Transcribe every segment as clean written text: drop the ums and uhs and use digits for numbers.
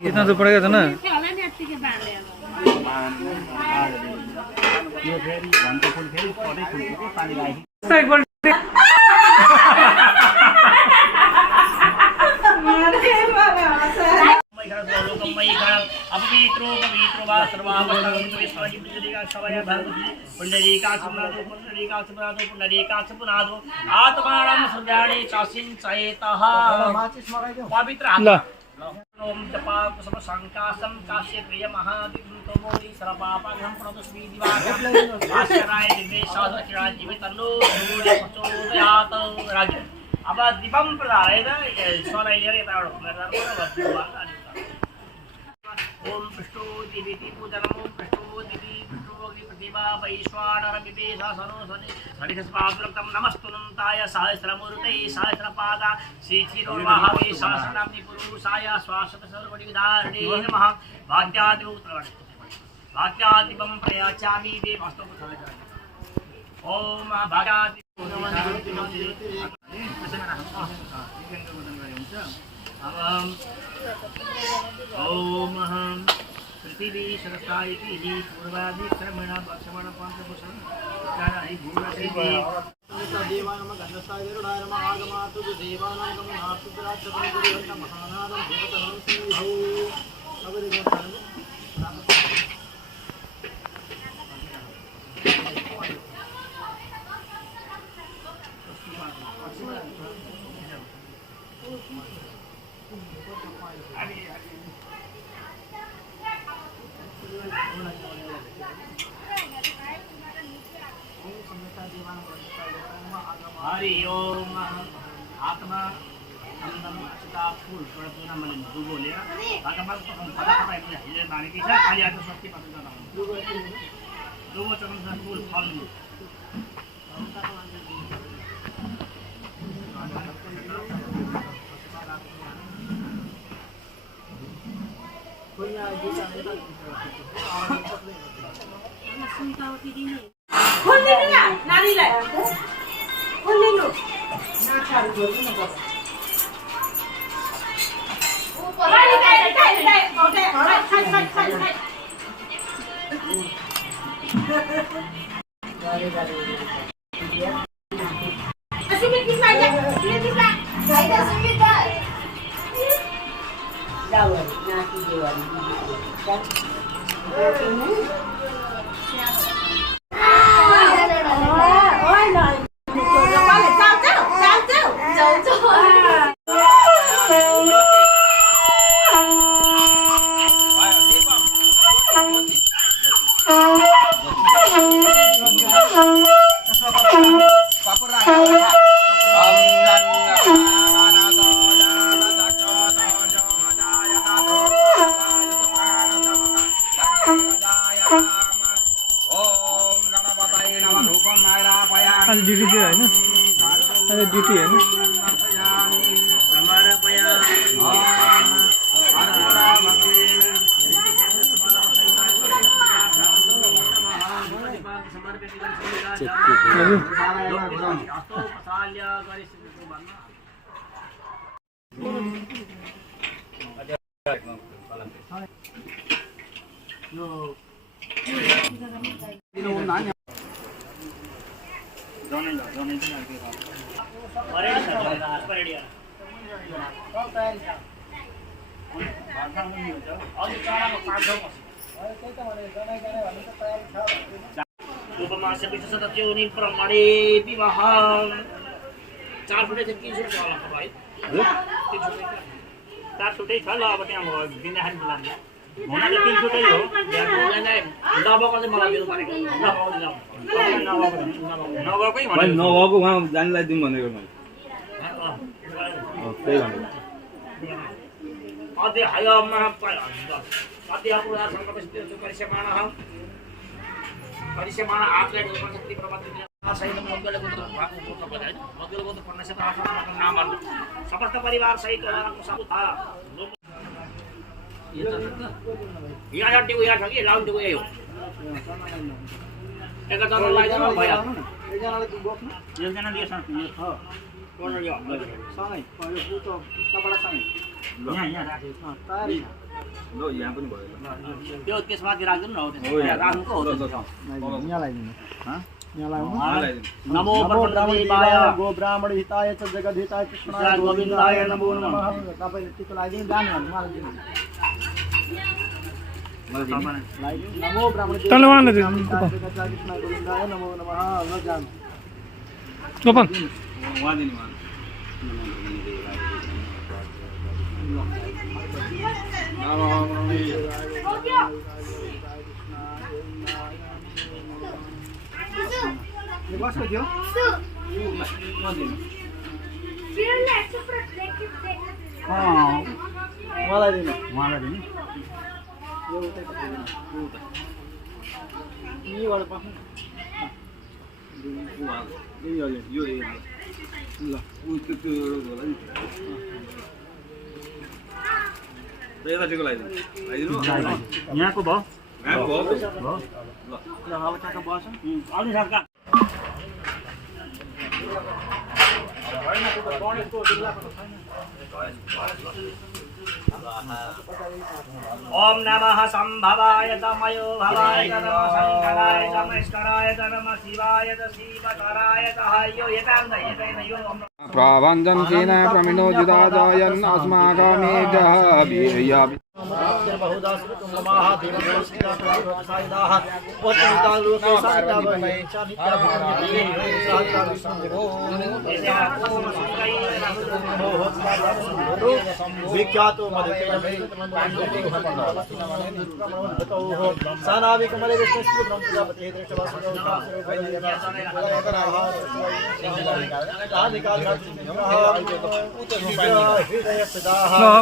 कितना तो पड़ेगा था ना ओम जपा कुसुम संकासम काश्य प्रिय महादिव्यं तमोरी सर्वपापघ्नं प्रणतस्मी दिवाकरं आश्रय दिव्ये साधुराज जीवित तन्नो सूर्य प्रचोदयात् राज अब दीपम प्रदायेन सोलैर्य ओम पृष्ठो दिवीति पूजनम ओम पृष्ठो दिवी पृष्ठो अग्नि प्रतिभा वैश्वानर विपेशा सनोसने हरिस्पादुरक्तम नमस्तुनंताय सहस्रमूर्ते सहस्रपादा श्रीचिरोर्वाहवे सहस्रनाम्नि पुरुषाय स्वासत सर्वविधारणे नमः भाग्यादिपं प्रयाचामि देवस्तु ओम भाग्यादि ओम पृथ्वी सरसायति पूर्वादि क्रमण श्रवण पंचभूषण काराय भूरसिद्धि देवानां गन्धसाय गरुडाय नमः आगमातु देवानां गमनातु राजपतिं महानादं भूतनं सिंहो अवरिगोत्तरं हरि ओम आत्मा नंदन सीता फूल थोड़ा पूना मलिन दो बोले भगवान को हम पता पता है ये माने की खाली आके शक्ति पता जाना दो चंद्र फूल फल कोई ना जी खोल दे ना नारी लाई खोल ले लो ना चालू कर दो ना बस ऊपर ले ओके खाई असुमित किसला किसला जायदा असुमित जाओ ना की देवाली आज ड्यूटी है ना अरे ड्यूटी है ना हमारा पया विवाह 4 फुटे चाहिँ 300 रुपैयाँ होला भाइ 4 फुटै छ ल अब त्यहाँ दिँदाखेरि मिलाउने हुन त 3 फुटै हो नभएको चाहिँ मलाई दिनु परेको नभएकै नभएको उहाँ जानेलाई दिउँ भनेको मैले त्यही भनेको अझै हायमा अझै पुरा सङ्कट परिसेमानः परिसेमानः आत्ले शक्ति प्रबन्धन सहित मग्गले गोत्र भएको गोत्र बताए मग्गले गोत्र पढ्न से आफ्नो नाम भन्नु समस्त परिवार सहित उहाँको सपुता यहाँ जति उयो छ कि लाउन्ट उयो हो एकजना लगाइदिनु भयो एकजनाले बोक्नु एकजना दिएछ हो कोन यो सँगै यो त कपडा सँगै यहाँ राखेको तारी त्यो त्यसमाथि राख्दिनु न हो राख्नुको हो यहाँ लगाइदिनु यहाँ लगाउनु नमो ब्रह्मदेवाय गो ब्राह्मण हिताय च जगद हिताय कृष्णाय गोविन्दाय नमो नमः तपाईले टिको लगाइदिनु जानु मलाई दिनु नमो ब्राह्मण कृष्णाय गोविन्दाय नमो नमः ल जानु ओपन कसको थियो मलाई दिनु यो उतै यहीबाट पाउनु यहाँको भयो ल अब टका बस आउनु सक्छ ओम नमः संभवाय तमयो भवाय नमः शंकराय नमस्काराय नमः शिवाय शिवतराय हयो एतान्त यो प्रभञ्जन सेना प्रमिणो जुदाजयन् अस्माकमेजः वीर्या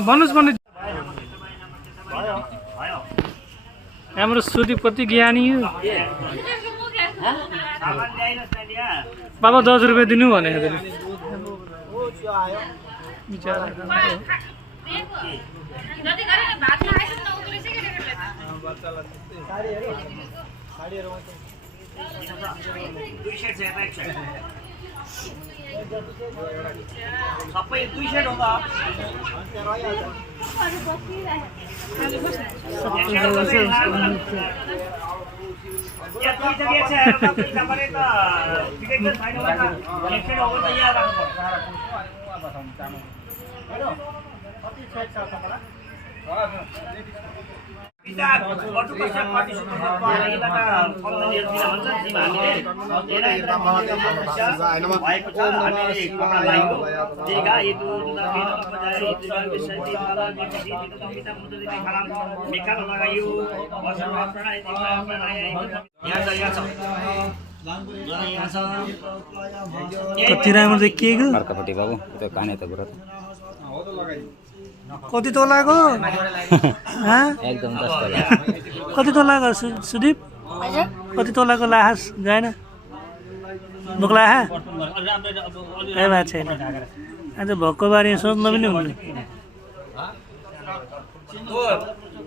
भन्नुहोस् भन्नु हाम्रो सुदीप कति ज्ञानी हो बाबा 10 रुपियाँ दिनु भनेको थियो बिचारा सबै 2 सेट हो कति राम्रो देखिएको अर्कोपट्टि बाबु त्यो काने त कुरा कति तोलाको एकदम 10 तोला कति तोलाको सुदीप कति तोलाको लाहास गएन बोक्ला ए बात छैन आज भक्को बारे सोध्न पनि हुँदैन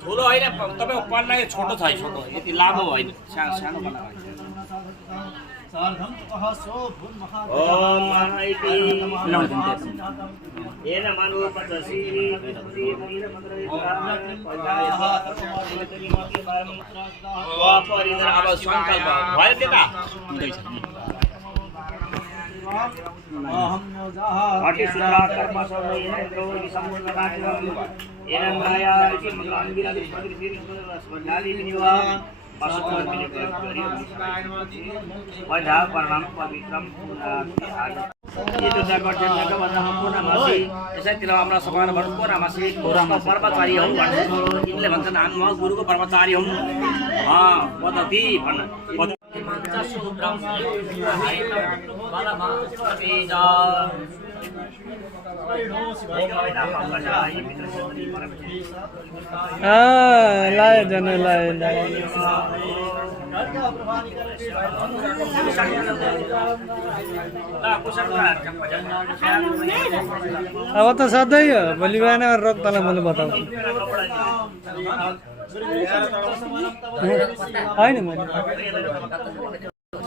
ठुलो होइन तपाईँको पल्ला छोटो छ छोटो यति लामो होइन सानो पल्ला कर्मचारी हौ यिनले भन्छन् हामी म गुरुको कर्मचारी हौ पद्धति भन्न लायो जन लायो अब त सधैँ हो भोलि बिहान रक्तलाई मैले बताउँछु होइन मैले छ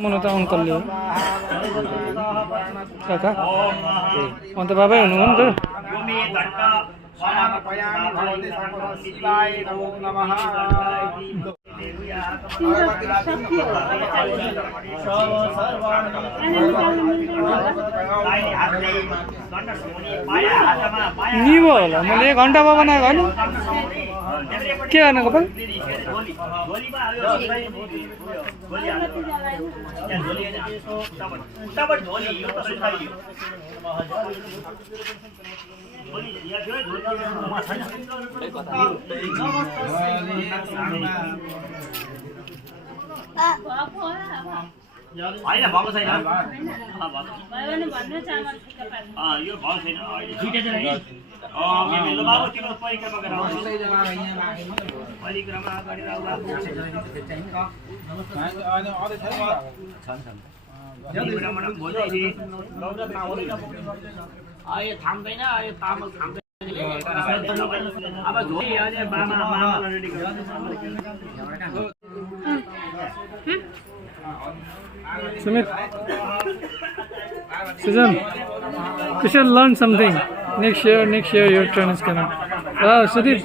मन त अङ्कलले हो काका अन्त बाबै हुनु हो नि त निभो होला मैले 1 घन्टा भयो बनाएको होइन के गर्न कपाल होइन भएको छैन यो भएको छैन ल बाबु तिम्रो परिक्रमा गरेर आउँछु परिक्रमा गरेर आयो थाम्दैन आयो तामल थाम्दैन अब झोली अहिले मामा ready Sumit, Susan, you should learn something. Next year your turn is coming. Oh, Sudeep.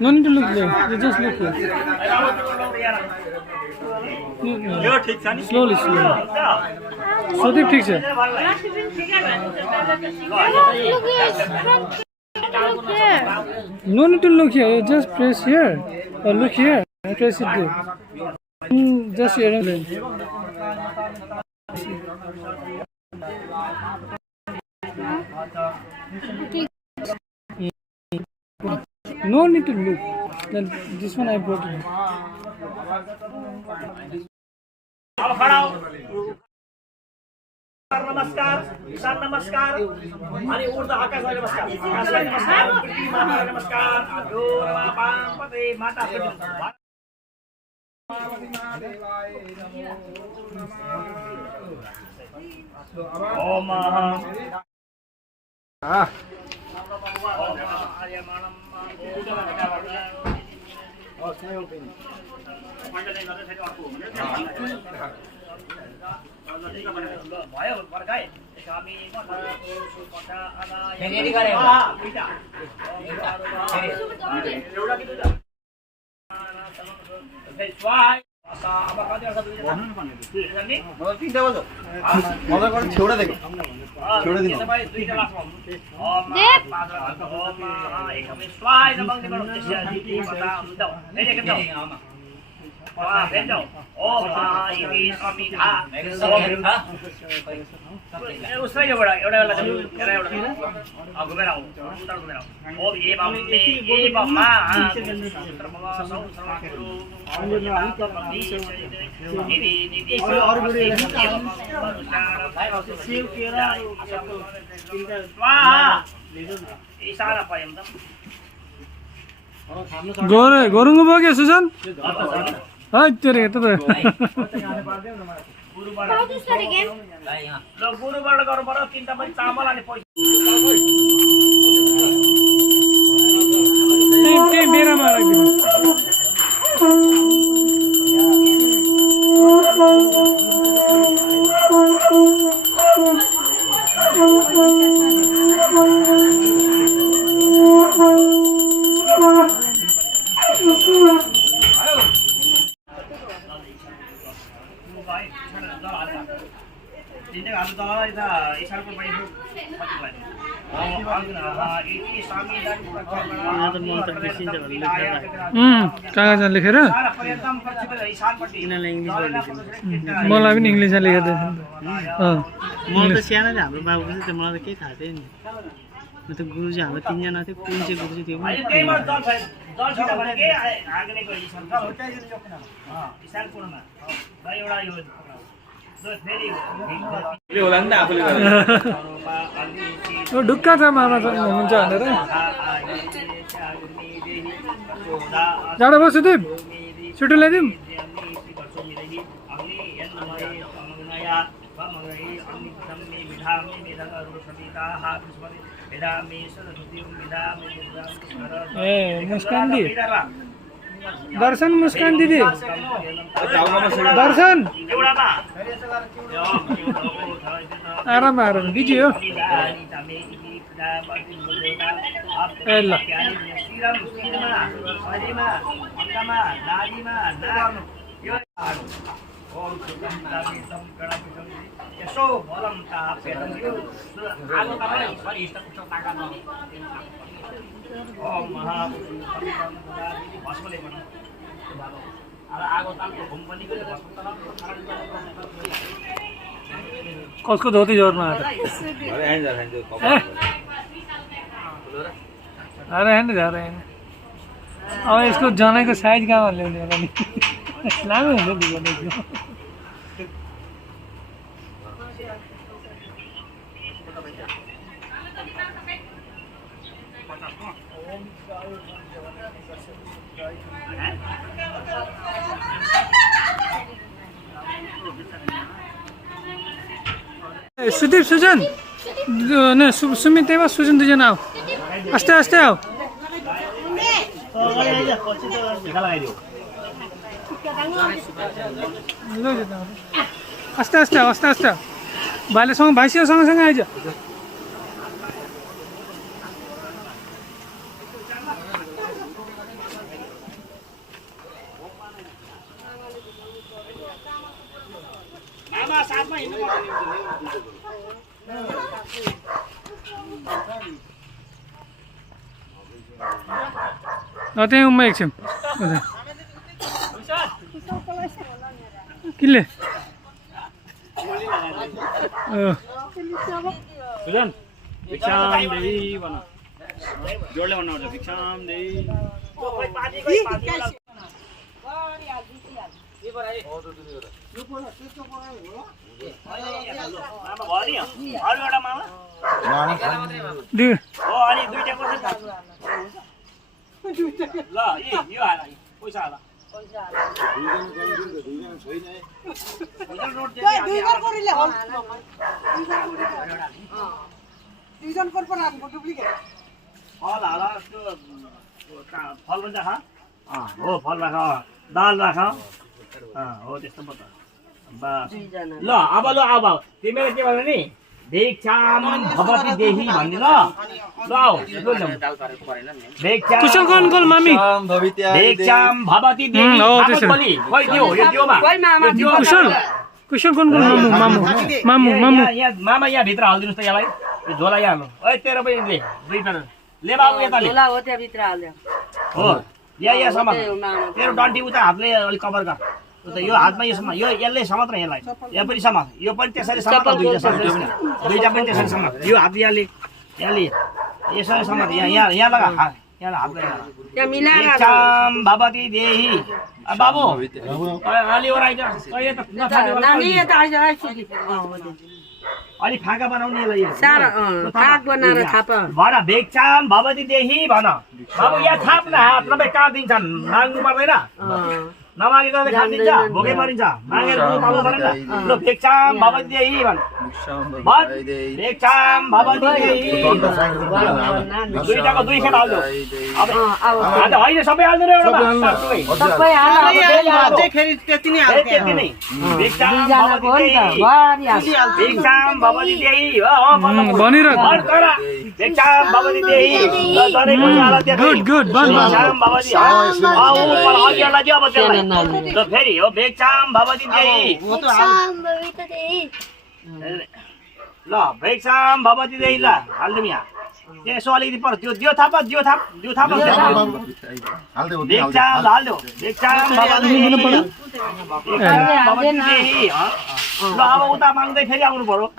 No need to look there. You just look here. Slowly. Sudeep, ठीक है. No need to look here. Just press here or look here. Press it there. Just here and then. No need to look. Then this one I brought in. नमस्कार ईशान नमस्कार अनि ऊर्ध्व आकाशलाई नमस्कार आकाशलाई नमस्कार पृथ्वी मातालाई नमस्कार यो रमा पार्वती माता ओम भयो वर्गाई स्वामी रेडी गरे गरुङ भयो क्या सुजन है तेरे त गुरुबाट गर्नु पर्यो किन पनि चामल अनि पैसा बेरामा कागज लेखेर मलाई पनि इङ्ग्लिसमा लेखेर मलाई त सानो थियो हाम्रो बाबु चाहिँ मलाई त केही थाहा थिएन नि म त गुरुजी हाम्रो 3 जना थियो कुन चाहिँ गुरुजी थियो यो ढुक्का छ मामा हुनुहुन्छ भनेर जाडो भयो सुदीप छिटो ल्याइदिउँ ए मुस्कान दिदी दर्शन मुस्कान दिदी दर्शन आराम आराम बिजी हो ए ल कसको धोती जोरमा अरे हैन अरे हैन अब यसको जनाइको साइज कहाँ ल्याउने होला नि लामो हुन्छ नि सुदीप सुजन न सुमित एवं सुजन दुईजना आओ आस्ते आस्ते आओ आस्ते आस्ते आओ आस्ते आस्ते आओ भाइले सँग भाइसियो सँगसँगै आइज त्यही उमा एकछिन किनले फल राख दाल राख हो त्यस्तो पो त ल अब तिमीले के भन्नु नि भिक्षाम भवति देही भन्ने ल आऊ कुशल कौन मामी भिक्षाम भवति देही खोइ त्यो यो त्योमा कुशल कौन मामु मामु मामु यहाँ मामा यहाँ भित्र हाल्दिनुस् त यसलाई यो झोला यहाँ हाल्नु ओइ तेरो पनि ले दुईटा ले बाबु यता ले झोला हो त्यहाँ भित्र हाल्दियो हो यहाँ समात तेरो डन्टी उता हातले अलि कभर गर यो हातमा यो समात यो यसले समात र यसलाई यहाँ पनि समात यो पनि त्यसरी समात दुईटा पनि त्यसरी समात यो हात यहाँले यसरी समात यहाँ यहाँ लगा यहाँ हात लगा त्यहाँ मिलाएर भिक्षाम भवति देही बाबु अलि ओराइज नानी यता आइज अलि फाका बनाउने यसलाई सारा काग बनाएर थाप भन भिक्षाम भवति देही भन बाबु यहाँ थाप न हात नभए कहाँ दिन्छन् माग्नु पर्दैन नमागेको खानिन्छ भोकै मरिन्छ मागेर पाउनु पर्दैन ल भिक्षाम भवति देही भन भिक्षाम भवति देही दुईटाको दुई खेप हाल्दो अब होइन सबै हाल्नु रे एउटा सबै हाल्नु फेरि त्यति नै हाल्छ त्यति नै भिक्षाम भवति देही भिक्षाम भवति देही भनिरहेको भिक्षाम भवति देही गुड गुड भिक्षाम भवति आऊ पर अघिलाई दियो अब त्यसलाई त फेरि हो भिक्षाम भवति देही ल भिक्षाम भवति देही ल हाल्दिउँ यहाँ यसो अलिकति पर त्यो थाप भिक्षाम हाल्दियो भिक्षाम भवति देही ल अब उता माग्दै फेरि आउनु पर्यो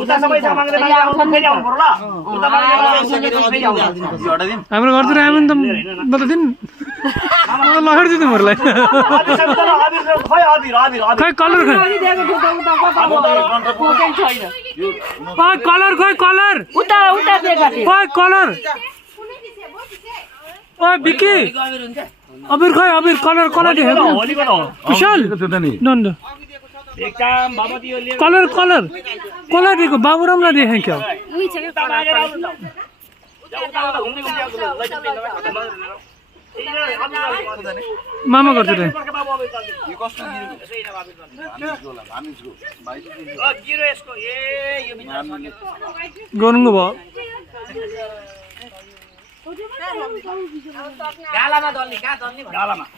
उता सबै माग्दै फेरि आउनु पर्यो ल उता माग्दै फेरि आउनु हाम्रो घरतिर आयो भने त बताइदिनु लहर दिनु मरलाई अबिर शब्द ल अबिर खै अबिर अबिर अबिर खै कलर खै कलर खै कलर उता उता दिएका थिए खै कलर ओ बिकी अबिर खै अबिर कलर कलर देखेको होलीको त हो कुशल नन्द एक काम भगवती हो लिए कलर कलर कलर दिएको बाबुरामलाई देखेँ क्या मामा गर्छ रे गर्नु भयो गालामा दल्ने कहाँ दल्ने गालामा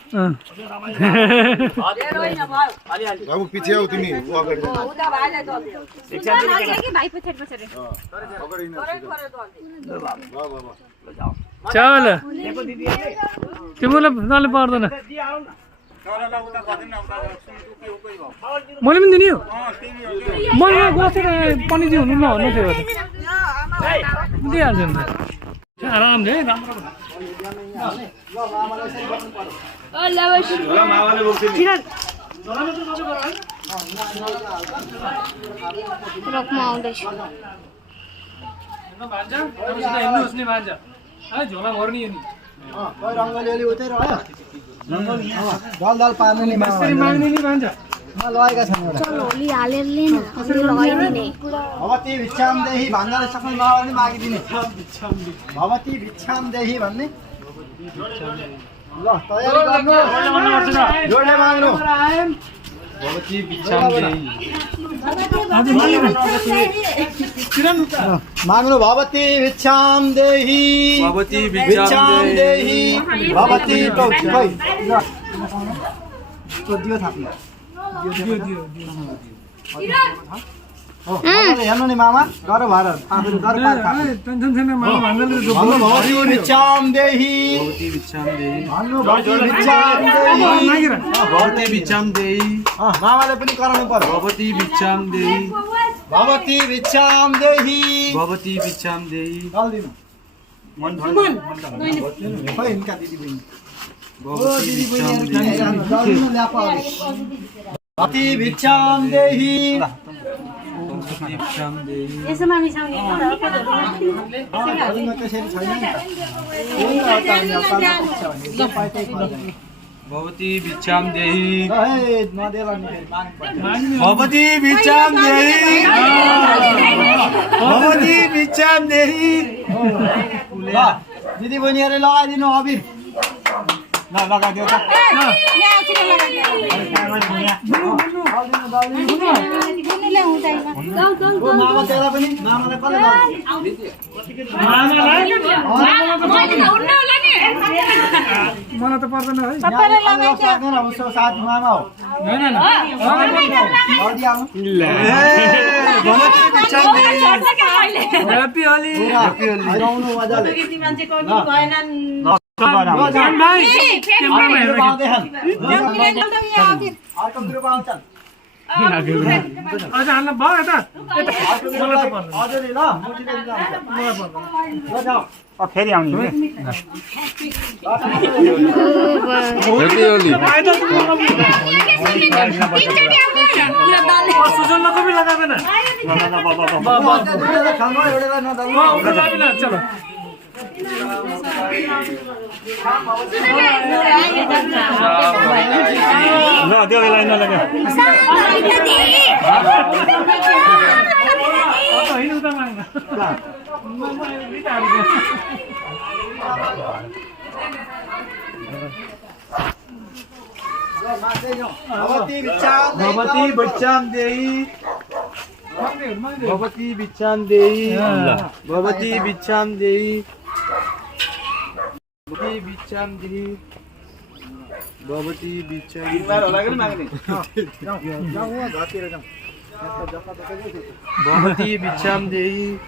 बाबु पछि आऊ तिमी उता भाइलाई दल्दियो चावल तिमीलाई नले पर्दैन मैले पनि दिने हो म यहाँ बसेर पनिजी हुनु नहुनु थियो दिइहाल्छु नि त आरामले राम्रो हिँड्नुहोस् नि भान्जा झोला भर्ने नि रङ्गोली उतै रह्यो दल दल पार्नु नि माग्ने नि भान्जा लगेका छन् होली हालेर लिन अनि लगाइदिने भगवती भिक्षामदेही भन्नाले सबै मावली मागिदिने भगवती भिक्षामदेही भन्ने ल तयारी गर्नु जोडले माग्नु भगवती भिक्षामदेही माग्नु भगवती भिक्षामदेही भगवती भिक्षामदेही भगवती खै दियो थाप्नु हेर्नु नि मामा गर भएर टेन्सन छैन मामा भन्नाले भगवती भिक्षामदेही भगवती भिक्षामदेही मामाले पनि कराउनु पर्यो भगवती भिक्षामदेही भगवती भिक्षामदेही भगवती भिक्षामदेही चल्दिनु खै हिँड्का दिदी बहिनी भगवती भिक्षामदेही यसमा मिसाउने त्यसरी छैन भगवती भिक्षामदेही भगवती भगवती भिक्षामदेही भगवती भिक्षामदेही दिदी बहिनीहरूले लगाइदिनु अबिर ल लगाइदियो त मामा तेरा पनि मामालाई कसले मलाई त पर्दैन है साथी मामा हो भगवती भिक्षामदेही ह्यापी होली आउनु मजाले अर्को ग्रुप आउँछ अझ हाल्नु भयो यता हजुर ल फेरि आउने सुजनको पनि लगाएन चलो ल त्यो लाइन नलगा हिँड्नु त माग्न भगवती भिक्षामदेही भगवती भिक्षामदेही भगवती भिक्षामदेही भगवती भिक्षामदेही भगवती भिक्षामदेही भगवती भिक्षामदेही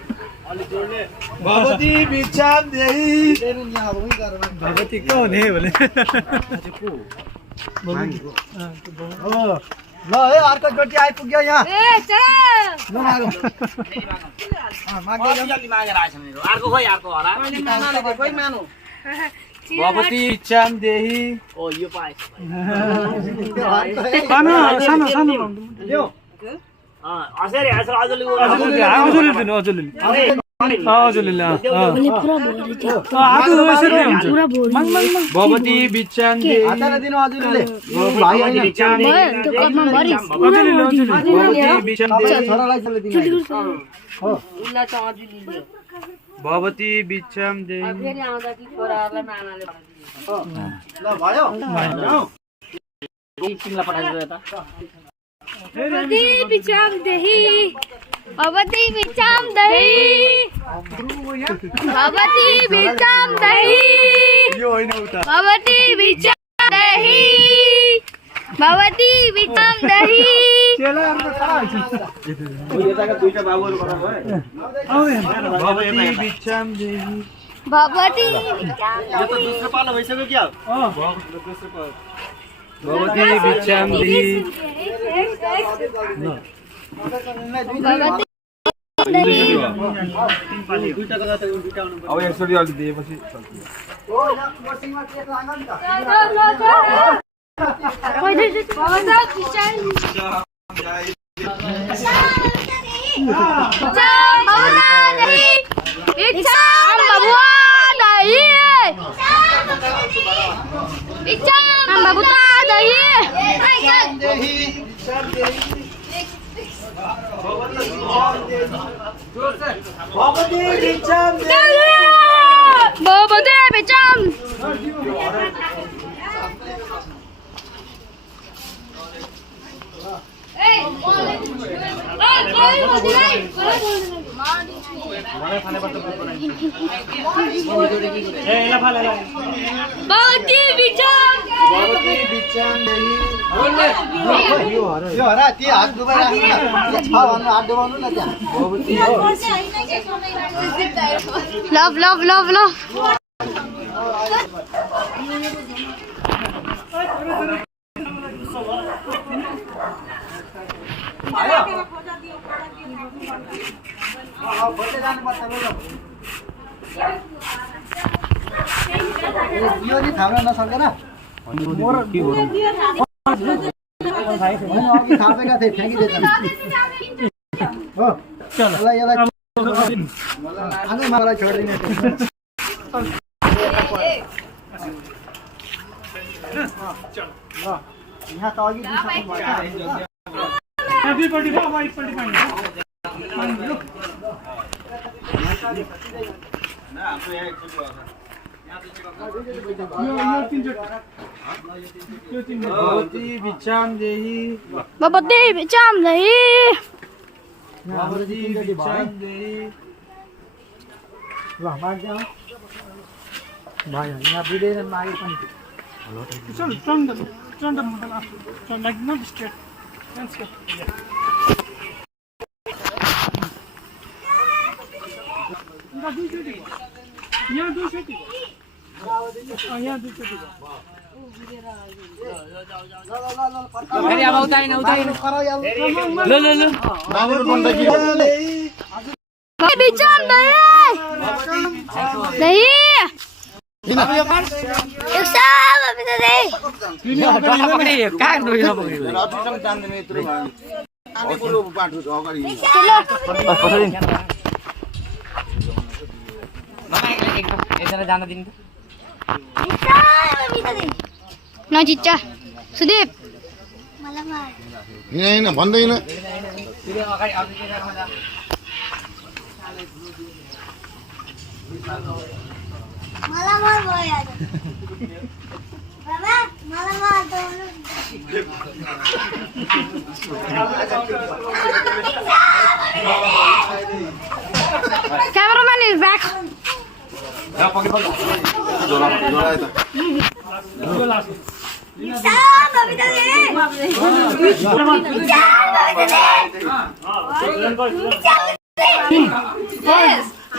भगवती भिक्षामदेही भगवती को हुने भने ल है अर्को गोटी आइपुग्यो यहाँ ल अर्को खोइ अर्को होला कोही मानु भवती इच्छाम देही ओ यो पाए सानो सानो सानो असरी असर अजले हजुरले दिनु हजुरले हजुरले आज यसरी हुन्छ भवती बिच्छाम देही हातले दिनु हजुरले भाइ हैन त्यो कपमा भरि भवती बिच्छाम देही छोरालाई चले दिनु हो उल्ला चाहिँ अझै लियो भवती बिच्छाम देही फेरि आउँदा कि छोराहरूलाई मानाले ल भयो तिमीलाई पठाइदियो यता भगवती बिचाम दही भगवती बिचाम दही भगवती बिचाम दही यो होइन उता भगवती बिचाम दही भगवती बिचाम दही भवती बिच्छाम देही भगवती बिचाम भवती बिच्छाम देही भगवती दही अब एकचोटि अलि दिएपछि भवती बिच्छाम भगवती बिचाम भगवती बिचाम भवती बिच्छाम देही यो हरा ती हात डुबाइ राख्नु न छ भन्नु हात डुबाउनु न त्यहाँ भवती लभ लभ लभ लभ यो नि थाम्न नसकेन अघि थापेका थिए फ्याँकिदिएछ हो यसलाई आजै मलाई छोडिदिने यहाँ त अघि दिइसक्नु भवती बिच्छाम देही भगवती बिचाम दही भवती बिच्छाम देही ल माग्छ भयो यहाँ बिडेर मागे पनि बिचाम दही दही नजिच्चा सुदीप होइन भन्दैन Cameraman is back.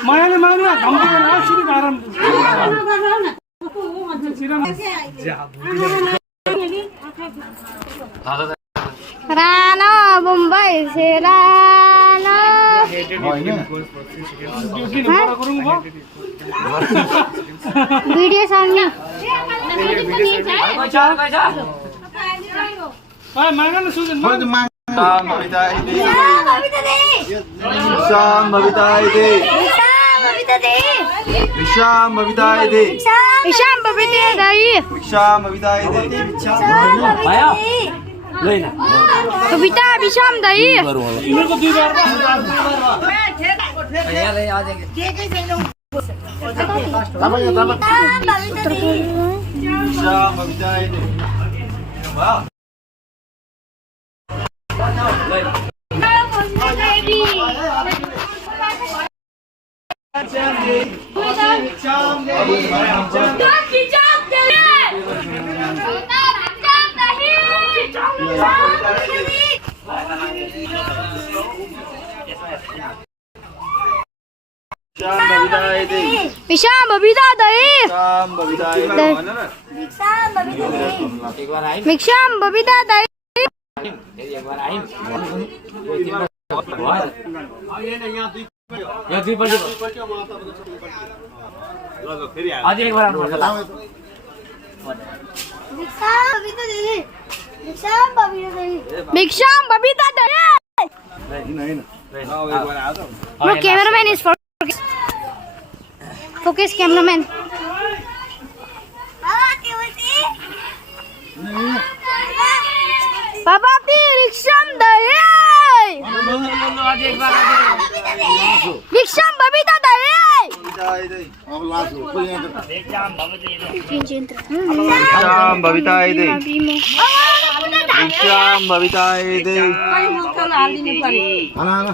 मायाले माया धम्किएर सुरु आराम राना मुंबई से राना भिडियो सामने माग न सुजन विशाम बबीता दे विशाम बबीता दे विशाम बबीता दाई विशाम बबीता दे बबीता विशाम दाई तिमीहरुको दुई बार विशाम बबीता दे विशाम बबीता दाई विशाम बबीता विशाम बबीता दाई विशाम बबीता दाई Bro, cameraman is focus cameraman. Papa ti Riksham dahi. Riksham babita dahi. विशाम बबीता दे विशाम बबीता दे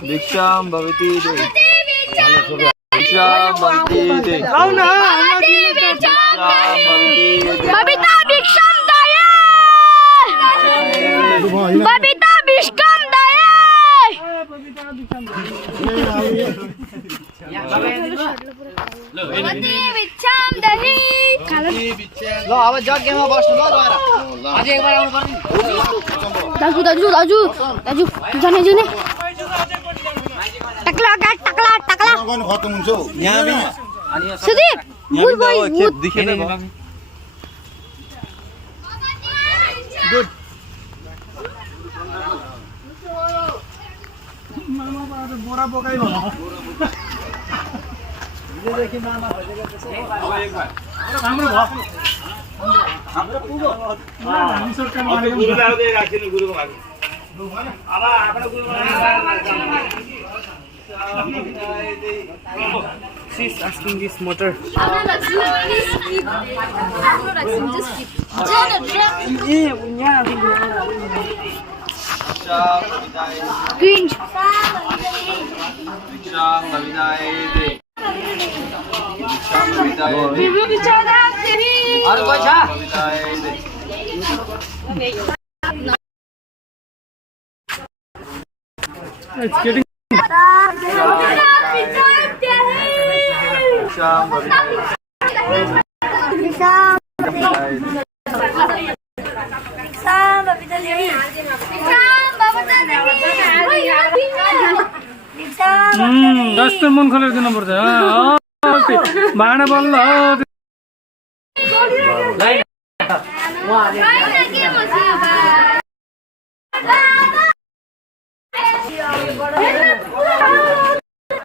विशाम बबीती दे विशाम बबीती दे बबीता विक्रम दाई बबीता विक्रम दाई विक्रम दाई ल अब जग्गामा बस्नु ल गएर अझै एकबार आउनु पर्ने दाजु दाजु दाजु दाजु जाने जाने टकला टकला टकला गर्नु खत्तम हुन्छ यहाँ नि सुदीप गुड बोय खेत दिखेन गुड बोरा बोकाइ भन हिजोदेखि मामा भइरहेको छ अब एकबार हाम्रो भयो हाम्रो पुगो हामी सरकारमा गुरु लाउँदै राखिनु गुरुको भागी अब आफ्नो गुरुको She's asking this motor. Green. It's getting जस्तो मन खोलेर दिनुपर्छ भाँडा बल्ल